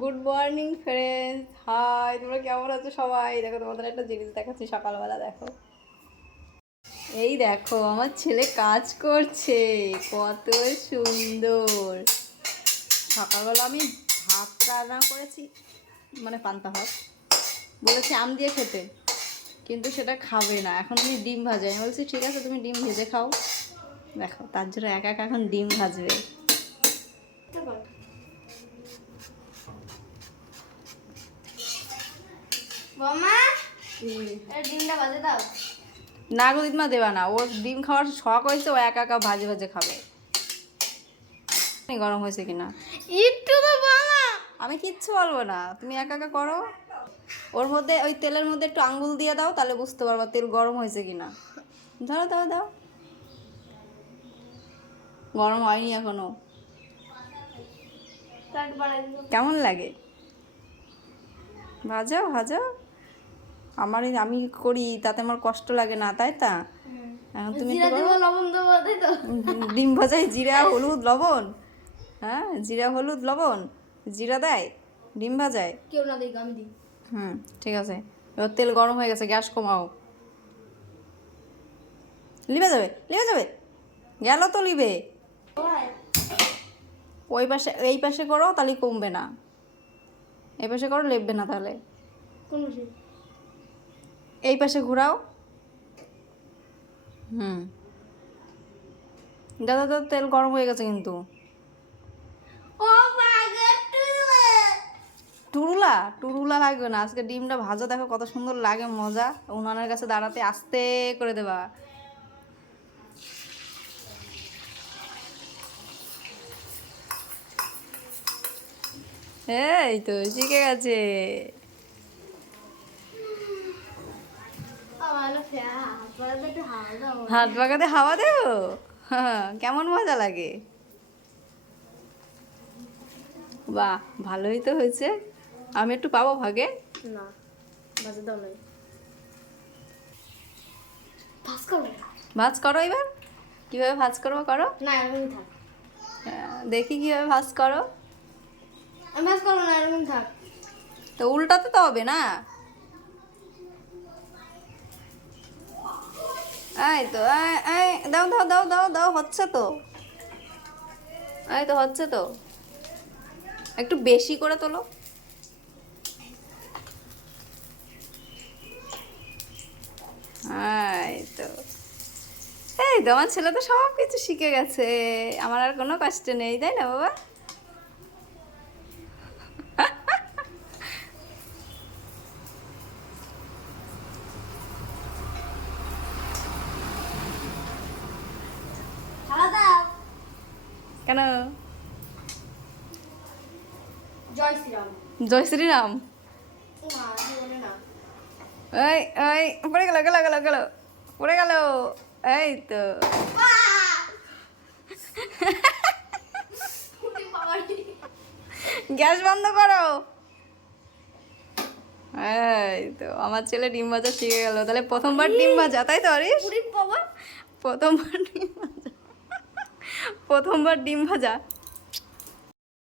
Good morning friends, high, তোমরা কেমন আছো সবাই? দেখো তোমাদের একটা জিনিস দেখাচ্ছি সকালবেলা। দেখো, এই দেখো আমার ছেলে কাজ করছে, কত সুন্দর। সকালবেলা আমি ভাত রান্না করেছি, মানে পান্তা ভাত, বলেছি আম দিয়ে খেতে, কিন্তু সেটা খাবে না। এখন আমি ডিম ভাজে, আমি বলছি ঠিক আছে তুমি ডিম ভেজে খাও। দেখো তার জন্য একা একা এখন ডিম ভাজবে। ডিমটা বাজে দাও। না গো দিদমা, দেবা না। ওর ডিম খাওয়ার শখ হয়েছে, ও একা একা ভাজে ভাজে খাবে। গরম হয়েছে কিনা একটু তো বাবা, আমি কিচ্ছু বলবো না, তুমি একা একা করো। ওর মধ্যে ওই তেলের মধ্যে একটু আঙ্গুল দিয়ে দাও, তাহলে বুঝতে পারবা তেল গরম হয়েছে কিনা। ধরো দাও দাও, গরম হয়নি এখনো। কেমন লাগে? ভাজা ভাজা, আমি করি তাতে আমার কষ্ট লাগে না, তাই তা? এখন তুমি একটু করো। লবণ দেবো, তাই তো? ডিম ভাজায় জিরা হলুদ লবণ, হ্যাঁ জিরা হলুদ লবণ, জিরা দেয় ডিম ভাজায়। কেউ না দিই, আমি দিই। ঠিক আছে। এবার তেল গরম হয়ে গেছে, গ্যাস কমাও। লিবে যাবে, লিবে যাবে, গেল তো লিবে। ওই পাশে এই পাশে করো, তাহলে কমবে না। এই পাশে করো, লেপবে না তাহলে। কোন বসে? এই পাশে ঘোরাও। দাদা দাদা, তেল গরম হয়ে গেছে কিন্তু। ও বাবা, টুরুলা টুরুলা লাগবে না, আজকে ডিমটা ভাজা দেখো কত সুন্দর লাগে, মজা। উনানের কাছে দাঁড়াতে আস্তে করে দেবা। এই তো শিখে গেছে। হাত পাকাতে হাওয়া দেবো, হ্যাঁ, কেমন মজা লাগে। বাহ, ভালোই তো হয়েছে। আমি একটু পাবো ভাগে? না, বাজে দাও নাই। ভাজ করো। ভাজ করো এবার। কিভাবে ভাজ করবো করো। না, এরকমই থাক। দেখি কিভাবে ভাজ করো। আমি ভাজ করবো না, এরকম থাক। তো উল্টাতে তো হবে না। এই তো, এই দাও দাও দাও দাও দাও, হচ্ছে তো, এই তো হচ্ছে তো। একটু বেশি করে তোলো। এই তো, এই তো আমার ছেলে তো সব কিছু শিখে গেছে, আমার আর কোনো কষ্ট নেই, তাই না বাবা? থালা দাও। কেন? জয় শ্রীরাম। জয় শ্রীরাম। না, বলে না। এই এই পড়ে গেল গেল গেল গেল, পড়ে গেল। এই তো, গ্যাস বন্ধ করো। এই তো আমার ছেলে ডিম ভাজা শিখে গেল। তাহলে প্রথমবার ডিম ভাজা, তাই তো হরিশ? বাবা, প্রথমবার ডিম ভাজা, প্রথমবার ডিম ভাজা।